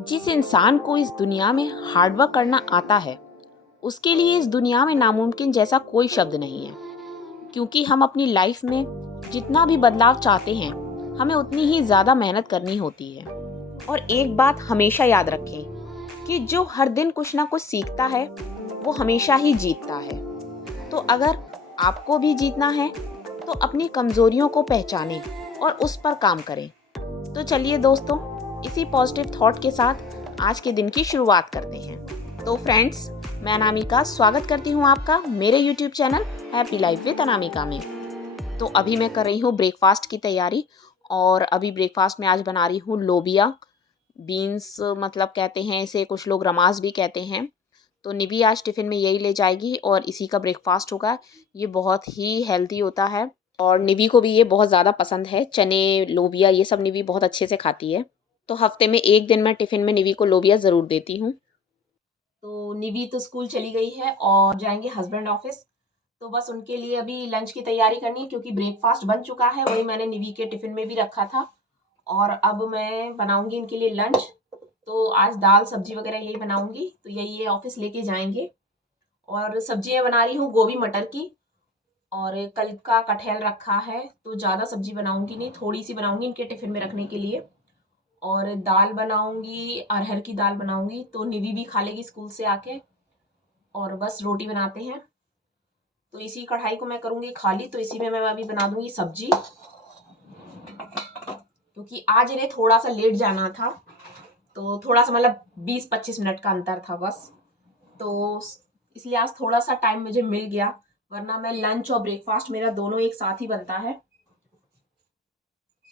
जिस इंसान को इस दुनिया में हार्डवर्क करना आता है, उसके लिए इस दुनिया में नामुमकिन जैसा कोई शब्द नहीं है। क्योंकि हम अपनी लाइफ में जितना भी बदलाव चाहते हैं, हमें उतनी ही ज़्यादा मेहनत करनी होती है। और एक बात हमेशा याद रखें कि जो हर दिन कुछ ना कुछ सीखता है, वो हमेशा ही जीतता है। तो अगर आपको भी जीतना है, तो अपनी कमज़ोरियों को पहचानें और उस पर काम करें। तो चलिए दोस्तों, इसी पॉजिटिव थॉट के साथ आज के दिन की शुरुआत करते हैं। तो फ्रेंड्स, मैं अनामिका स्वागत करती हूँ आपका मेरे YouTube channel happy life with Anamika में। तो अभी मैं कर रही हूँ ब्रेकफास्ट की तैयारी और अभी ब्रेकफास्ट में आज बना रही हूँ लोबिया बीन्स, मतलब कहते हैं इसे, कुछ लोग रमास भी कहते हैं। तो निवी आज टिफ़िन में यही ले जाएगी और इसी का ब्रेकफास्ट होगा। ये बहुत ही हेल्दी होता है और निवी को भी ये बहुत ज़्यादा पसंद है। चने, लोबिया ये सब निवी बहुत अच्छे से खाती है। तो हफ्ते में एक दिन मैं टिफ़िन में निवी को लोबिया ज़रूर देती हूँ। तो निवी तो स्कूल चली गई है और जाएंगे हस्बैंड ऑफिस। तो बस उनके लिए अभी लंच की तैयारी करनी है, क्योंकि ब्रेकफास्ट बन चुका है, वही मैंने निवी के टिफ़िन में भी रखा था। और अब मैं बनाऊंगी इनके लिए लंच। तो आज दाल सब्जी वगैरह यही बनाऊंगी, तो यही ये ऑफिस लेके जाएंगे। और सब्जियां बना रही हूँ गोभी मटर की, और कल का कटहल रखा है, तो ज़्यादा सब्जी बनाऊंगी नहीं, थोड़ी सी बनाऊंगी इनके टिफ़िन में रखने के लिए। और दाल बनाऊंगी, अरहर की दाल बनाऊंगी, तो निवी भी खा लेगी स्कूल से आके। और बस रोटी बनाते हैं। तो इसी कढ़ाई को मैं करूंगी खाली, तो इसी में मैं अभी बना दूंगी सब्जी, क्योंकि आज इन्हें थोड़ा सा लेट जाना था। तो थोड़ा सा मतलब 20-25 मिनट का अंतर था बस। तो इसलिए आज थोड़ा सा टाइम मुझे मिल गया, वरना मैं लंच और ब्रेकफास्ट मेरा दोनों एक साथ ही बनता है।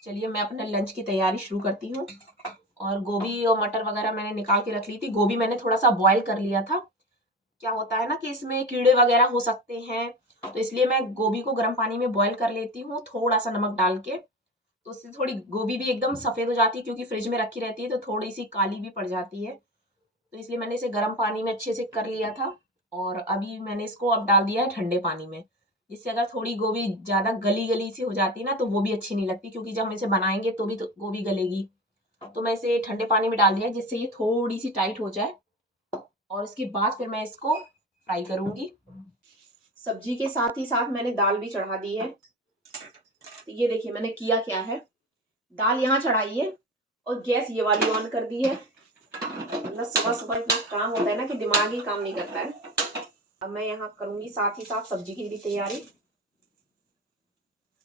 चलिए मैं अपने लंच की तैयारी शुरू करती हूँ। और गोभी और मटर वगैरह मैंने निकाल के रख ली थी। गोभी मैंने थोड़ा सा बॉईल कर लिया था। क्या होता है ना कि इसमें कीड़े वगैरह हो सकते हैं, तो इसलिए मैं गोभी को गर्म पानी में बॉईल कर लेती हूँ थोड़ा सा नमक डाल के। तो उससे थोड़ी गोभी भी एकदम सफ़ेद हो जाती है, क्योंकि फ्रिज में रखी रहती है तो थोड़ी सी काली भी पड़ जाती है। तो इसलिए मैंने इसे गर्म पानी में अच्छे से कर लिया था। और अभी मैंने इसको अब डाल दिया है ठंडे पानी में, जिससे अगर थोड़ी गोभी ज़्यादा गली गली सी हो जाती है ना, तो वो भी अच्छी नहीं लगती, क्योंकि जब हम इसे बनाएंगे तो भी तो गोभी गलेगी। तो मैं इसे ठंडे पानी में डाल दिया है, जिससे ये थोड़ी सी टाइट हो जाए। और इसके बाद फिर मैं इसको फ्राई करूंगी। सब्जी के साथ ही साथ मैंने दाल भी चढ़ा दी है। तो ये देखिए मैंने किया क्या है, दाल यहाँ चढ़ाई है और गैस ये वाली ऑन कर दी है। मतलब सुबह सुबह इतना काम होता है ना कि दिमाग ही काम नहीं करता है। अब मैं यहाँ करूंगी साथ ही साथ सब्जी की भी तैयारी।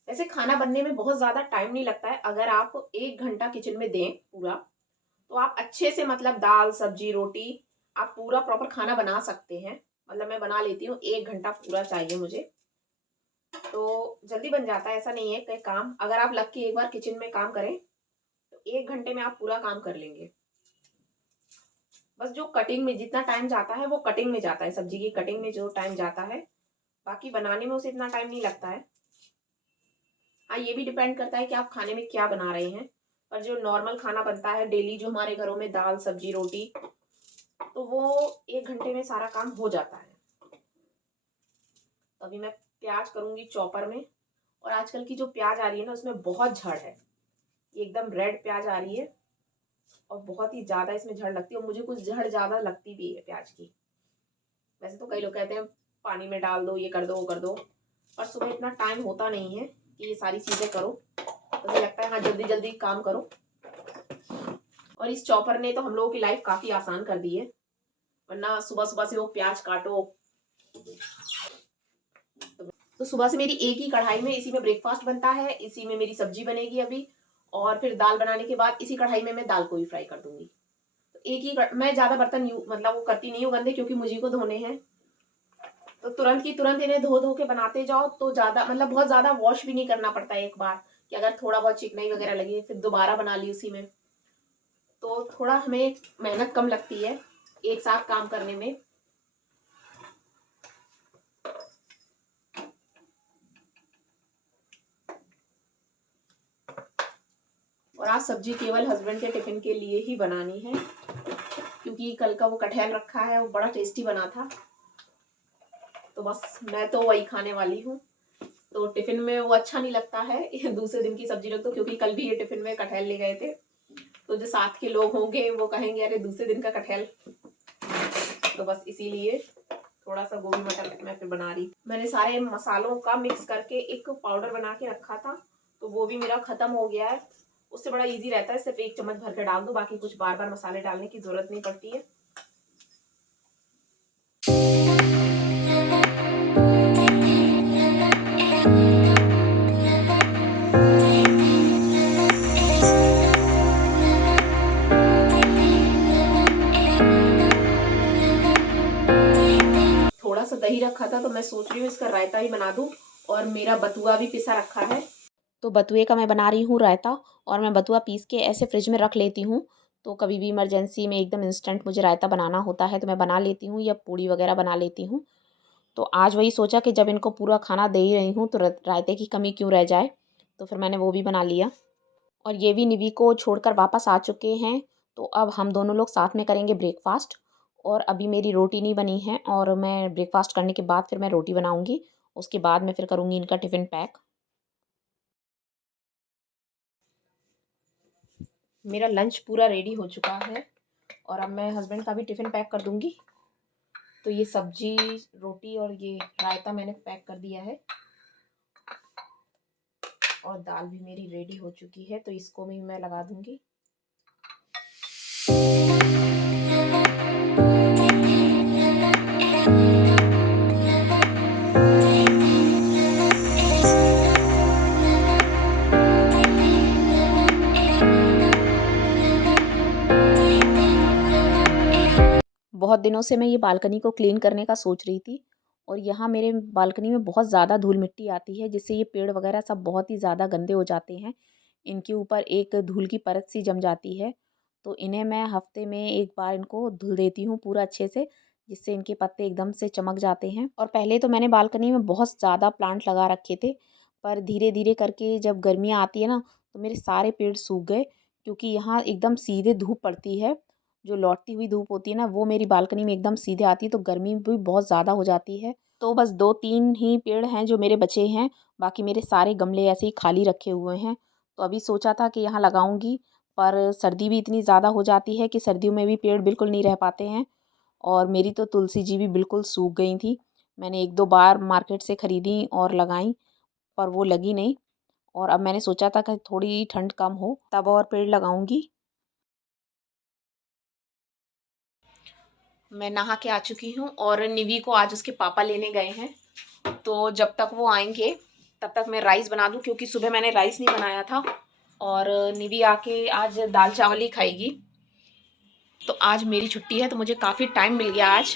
वैसे खाना बनने में बहुत ज्यादा टाइम नहीं लगता है, अगर आप 1 घंटा किचन में दें पूरा, तो आप अच्छे से, मतलब दाल सब्जी रोटी, आप पूरा प्रॉपर खाना बना सकते हैं। मतलब मैं बना लेती हूँ, 1 घंटा पूरा चाहिए मुझे, तो जल्दी बन जाता है। ऐसा नहीं है कि काम, अगर आप लग के एक बार किचन में काम करें तो 1 घंटे में आप पूरा काम कर लेंगे। बस जो कटिंग में जितना टाइम जाता है वो कटिंग में जाता है, सब्जी की कटिंग में जो टाइम जाता है, बाकी बनाने में उसे इतना टाइम नहीं लगता है। हाँ, ये भी डिपेंड करता है कि आप खाने में क्या बना रहे हैं। पर जो नॉर्मल खाना बनता है डेली, जो हमारे घरों में दाल सब्जी रोटी, तो वो 1 घंटे में सारा काम हो जाता है। तो अभी मैं प्याज करूंगी चॉपर में। और आजकल की जो प्याज आ रही है ना, उसमें बहुत झड़ है। एकदम रेड प्याज आ रही है और बहुत ही ज्यादा इसमें झड़ लगती है, और मुझे कुछ झड़ ज्यादा लगती भी है प्याज की। वैसे तो कई लोग कहते हैं पानी में डाल दो, ये कर दो वो कर दो, पर सुबह इतना टाइम होता नहीं है कि ये सारी चीजें करो। मुझे लगता है हाँ, जल्दी जल्दी काम करो। और इस चॉपर ने तो हम लोगों की लाइफ काफी आसान कर दी है, वरना सुबह सुबह से वो प्याज काटो। तो सुबह से मेरी एक ही कढ़ाई में, इसी में ब्रेकफास्ट बनता है, इसी में मेरी सब्जी बनेगी अभी, और फिर दाल बनाने के बाद इसी कढ़ाई में मैं दाल को भी फ्राई कर दूंगी। तो एक ही मैं ज्यादा बर्तन मतलब वो करती नहीं हूँ गंदे, क्योंकि मुझे को धोने हैं। तो तुरंत की तुरंत इन्हें धो धो के बनाते जाओ, तो ज्यादा मतलब बहुत ज्यादा वॉश भी नहीं करना पड़ता है एक बार, कि अगर थोड़ा बहुत चिकनाई वगैरह लगी फिर दोबारा बना ली उसी में। तो थोड़ा हमें मेहनत कम लगती है एक साथ काम करने में। और आज सब्जी केवल हस्बैंड के टिफिन के लिए ही बनानी है, क्योंकि कल का वो कटहल रखा है, वो बड़ा टेस्टी बना था। तो बस मैं तो वही खाने वाली हूँ। तो टिफिन में वो अच्छा नहीं लगता है, दूसरे दिन की सब्जी रख दो, क्योंकि कल भी ये टिफिन में कटहल ले गए थे, तो जो साथ के लोग होंगे वो कहेंगे अरे दूसरे दिन का कटहल, तो बस इसीलिए थोड़ा सा गोभी मटर मैं फिर बना रही। मैंने सारे मसालों का मिक्स करके एक पाउडर बना के रखा था, तो वो भी मेरा खत्म हो गया है। उससे बड़ा इजी रहता है, सिर्फ 1 चम्मच भर के डाल दो, बाकी कुछ बार बार मसाले डालने की जरूरत नहीं पड़ती है। थोड़ा सा दही रखा था तो मैं सोच रही हूँ इसका रायता ही बना दूँ, और मेरा बथुआ भी पिसा रखा है, तो बथुए का मैं बना रही हूँ रायता। और मैं बथुआ पीस के ऐसे फ्रिज में रख लेती हूँ, तो कभी भी इमरजेंसी में एकदम इंस्टेंट मुझे रायता बनाना होता है तो मैं बना लेती हूँ, या पूड़ी वगैरह बना लेती हूँ। तो आज वही सोचा कि जब इनको पूरा खाना दे ही रही हूँ तो रायते की कमी क्यों रह जाए, तो फिर मैंने वो भी बना लिया। और ये भी निवी को छोड़कर वापस आ चुके हैं, तो अब हम दोनों लोग साथ में करेंगे ब्रेकफास्ट। और अभी मेरी रोटी नहीं बनी है, और मैं ब्रेकफास्ट करने के बाद फिर मैं रोटी बनाऊँगी। उसके बाद मैं फिर करूँगी इनका टिफ़िन पैक। मेरा लंच पूरा रेडी हो चुका है, और अब मैं हस्बैंड का भी टिफ़िन पैक कर दूँगी। तो ये सब्जी, रोटी और ये रायता मैंने पैक कर दिया है, और दाल भी मेरी रेडी हो चुकी है, तो इसको भी मैं लगा दूँगी। बहुत दिनों से मैं ये बालकनी को क्लीन करने का सोच रही थी, और यहाँ मेरे बालकनी में बहुत ज़्यादा धूल मिट्टी आती है, जिससे ये पेड़ वगैरह सब बहुत ही ज़्यादा गंदे हो जाते हैं। इनके ऊपर एक धूल की परत सी जम जाती है, तो इन्हें मैं हफ्ते में एक बार इनको धुल देती हूँ पूरा अच्छे से, जिससे इनके पत्ते एकदम से चमक जाते हैं। और पहले तो मैंने बालकनी में बहुत ज़्यादा प्लांट लगा रखे थे, पर धीरे धीरे करके जब गर्मियाँ आती है ना, तो मेरे सारे पेड़ सूख गए, क्योंकि यहाँ एकदम सीधे धूप पड़ती है। जो लौटती हुई धूप होती है ना, वो मेरी बालकनी में एकदम सीधे आती है, तो गर्मी भी बहुत ज़्यादा हो जाती है। तो बस 2-3 ही पेड़ हैं जो मेरे बचे हैं, बाकी मेरे सारे गमले ऐसे ही खाली रखे हुए हैं। तो अभी सोचा था कि यहाँ लगाऊंगी, पर सर्दी भी इतनी ज़्यादा हो जाती है कि सर्दियों में भी पेड़ बिल्कुल नहीं रह पाते हैं। और मेरी तो तुलसी जी भी बिल्कुल सूख गई थी। मैंने 1-2 बार मार्केट से ख़रीदी और लगाई, पर वो लगी नहीं। और अब मैंने सोचा था कि थोड़ी ठंड कम हो तब और पेड़ लगाऊंगी। मैं नहा के आ चुकी हूँ, और निवी को आज उसके पापा लेने गए हैं, तो जब तक वो आएंगे तब तक मैं राइस बना दूँ, क्योंकि सुबह मैंने राइस नहीं बनाया था। और निवी आके आज दाल चावल ही खाएगी। तो आज मेरी छुट्टी है, तो मुझे काफ़ी टाइम मिल गया आज।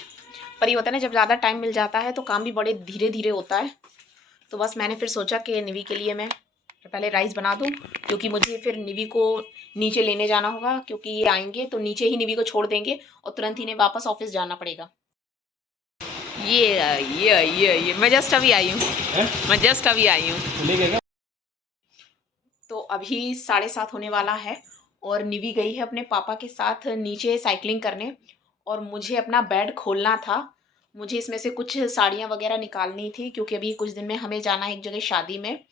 पर ये होता है ना, जब ज़्यादा टाइम मिल जाता है तो काम भी बड़े धीरे धीरे होता है। तो बस मैंने फिर सोचा कि निवी के लिए मैं पहले राइस बना दूँ, क्योंकि मुझे फिर निवी को नीचे लेने जाना होगा, क्योंकि ये आएंगे तो नीचे ही निवी को छोड़ देंगे और तुरंत ही इन्हें वापस ऑफिस जाना पड़ेगा। ये मैं जस्ट अभी आई हूँ। मैं जस्ट अभी आई हूँ। तो अभी 7:30 होने वाला है, और निवी गई है अपने पापा के साथ नीचे साइकिलिंग करने, और मुझे अपना बेड खोलना था। मुझे इसमें से कुछ साड़ियाँ वगैरह निकालनी थी, क्योंकि अभी कुछ दिन में हमें जाना है एक जगह शादी में,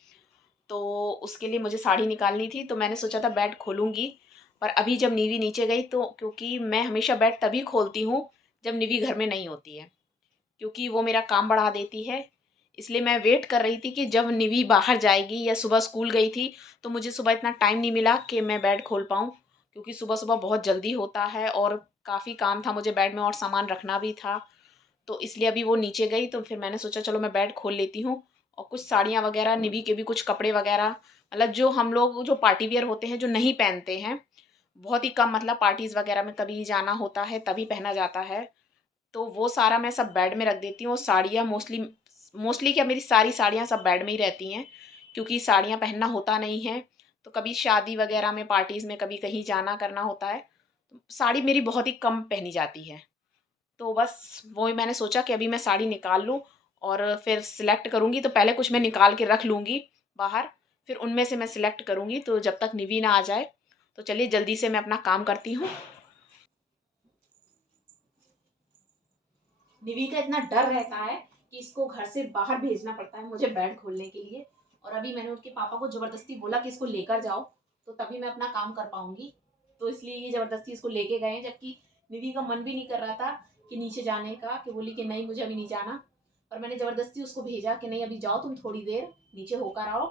तो उसके लिए मुझे साड़ी निकालनी थी। तो मैंने सोचा था बेड खोलूँगी, पर अभी जब निवी नीचे गई, तो क्योंकि मैं हमेशा बेड तभी खोलती हूँ जब निवी घर में नहीं होती है, क्योंकि वो मेरा काम बढ़ा देती है। इसलिए मैं वेट कर रही थी कि जब निवी बाहर जाएगी, या सुबह स्कूल गई थी, तो मुझे सुबह इतना टाइम नहीं मिला कि मैं बेड खोल पाऊँ, क्योंकि सुबह सुबह बहुत जल्दी होता है और काफ़ी काम था मुझे बेड में, और सामान रखना भी था। तो इसलिए अभी वो नीचे गई, तो फिर मैंने सोचा चलो मैं बेड खोल लेती हूँ। और कुछ साड़ियाँ वगैरह, निवी के भी कुछ कपड़े वगैरह, मतलब जो हम लोग जो पार्टी वियर होते हैं, जो नहीं पहनते हैं, बहुत ही कम, मतलब पार्टीज़ वगैरह में कभी जाना होता है तभी पहना जाता है, तो वो सारा मैं सब बेड में रख देती हूँ। और साड़ियाँ मोस्टली मोस्टली क्या, मेरी सारी साड़ियाँ सब बेड में ही रहती हैं, क्योंकि साड़ियाँ पहनना होता नहीं है। तो कभी शादी वगैरह में, पार्टीज़ में, कभी कहीं जाना करना होता है, तो साड़ी मेरी बहुत ही कम पहनी जाती है। तो बस वही मैंने सोचा कि अभी मैं साड़ी निकाल लूँ, और फिर सिलेक्ट करूँगी। तो पहले कुछ मैं निकाल के रख लूँगी बाहर, फिर उनमें से मैं सिलेक्ट करूँगी, तो जब तक निवी ना आ जाए। तो चलिए जल्दी से मैं अपना काम करती हूँ। निवी का इतना डर रहता है कि इसको घर से बाहर भेजना पड़ता है मुझे बेड खोलने के लिए, और अभी मैंने उसके पापा को ज़बरदस्ती बोला कि इसको लेकर जाओ, तो तभी मैं अपना काम कर पाऊँगी। तो इसलिए ये ज़बरदस्ती इसको लेके गए, जबकि निधि का मन भी नहीं कर रहा था कि नीचे जाने का, कि बोली कि नहीं मुझे अभी नहीं जाना। और मैंने ज़बरदस्ती उसको भेजा कि नहीं अभी जाओ, तुम थोड़ी देर नीचे होकर आओ,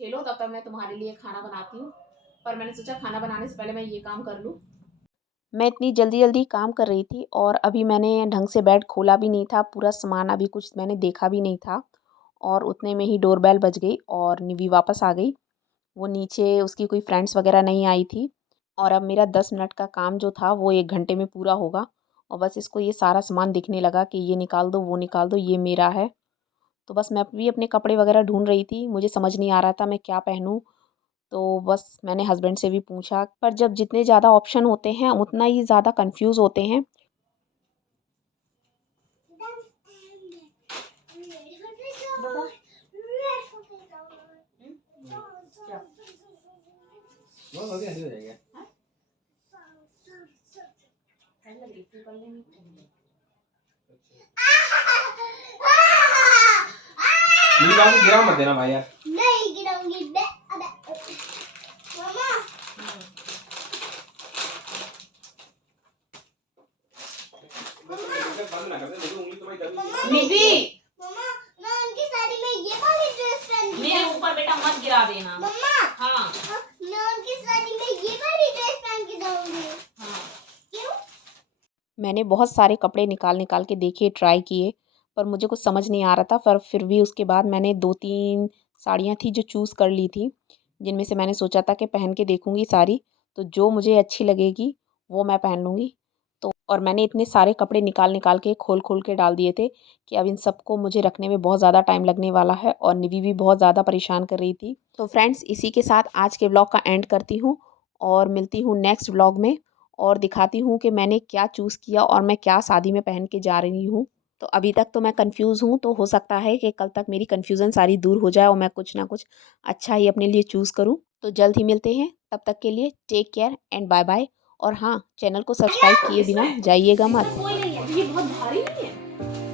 खेलो, तब तक मैं तुम्हारे लिए खाना बनाती हूँ। पर मैंने सोचा खाना बनाने से पहले मैं ये काम कर लूँ। मैं इतनी जल्दी-जल्दी काम कर रही थी और अभी मैंने ढंग से बेड खोला भी नहीं था, पूरा सामान अभी कुछ मैंने देखा भी नहीं था और उतने में ही डोरबेल बज गई और निवी वापस आ गई। वो नीचे उसकी कोई फ्रेंड्स वगैरह नहीं आई थी और अब मेरा 10 मिनट का काम जो था वो 1 घंटे में पूरा होगा और बस इसको ये सारा सामान दिखने लगा कि ये निकाल दो, वो निकाल दो, ये मेरा है। तो बस मैं भी अपने कपड़े वगैरह ढूँढ रही थी, मुझे समझ नहीं आ रहा था मैं क्या पहनूँ? तो बस मैंने हस्बैंड से भी पूछा, पर जब जितने ज़्यादा ऑप्शन होते हैं, हम उतना ही ज़्यादा कन्फ्यूज़ होते हैं। बता। क्या? बहुत जल्दी ऐसे हो जाएगा। हाँ? ठंड लग रही थी, कल नहीं ठंड लगी। नहीं बाबू गिरा मत देना भाई यार। नहीं गिराऊंगी बे अबे मामा। बंद ना कर दे, मेरी उंगली तो भाई दबी। निधि मम्मा मैं उनकी साड़ी में ये वाली ड्रेस पहन के मेरे ऊपर बेटा मत गिरा देना मम्मा। हाँ मैं उनकी साड़ी में ये वाली ड्रेस पहन के जाऊंगी। हाँ क्यों? मैंने बहुत सारे कपड़े निकाल निकाल के देखे, ट्राई किए, पर मुझे कुछ समझ नहीं आ रहा था। पर फिर भी उसके बाद मैंने 2-3 साड़ियाँ थी जो चूज़ कर ली थी, जिनमें से मैंने सोचा था कि पहन के देखूँगी सारी, तो जो मुझे अच्छी लगेगी वो मैं पहन लूँगी। तो और मैंने इतने सारे कपड़े निकाल निकाल के खोल-खोल के डाल दिए थे कि अब इन सबको मुझे रखने में बहुत ज़्यादा टाइम लगने वाला है और निधि भी बहुत ज़्यादा परेशान कर रही थी। तो फ्रेंड्स इसी के साथ आज के व्लॉग का एंड करती हूँ और मिलती हूँ नेक्स्ट व्लॉग में और दिखाती हूँ कि मैंने क्या चूज़ किया और मैं क्या शादी में पहन के जा रही हूँ। तो अभी तक तो मैं कन्फ्यूज़ हूँ, तो हो सकता है कि कल तक मेरी कन्फ्यूज़न सारी दूर हो जाए और मैं कुछ ना कुछ अच्छा ही अपने लिए चूज़ करूँ। तो जल्द ही मिलते हैं, तब तक के लिए take care and bye bye. और हाँ, चैनल को सब्सक्राइब किए बिना जाइएगा मत। ये बहुत भारी नहीं है।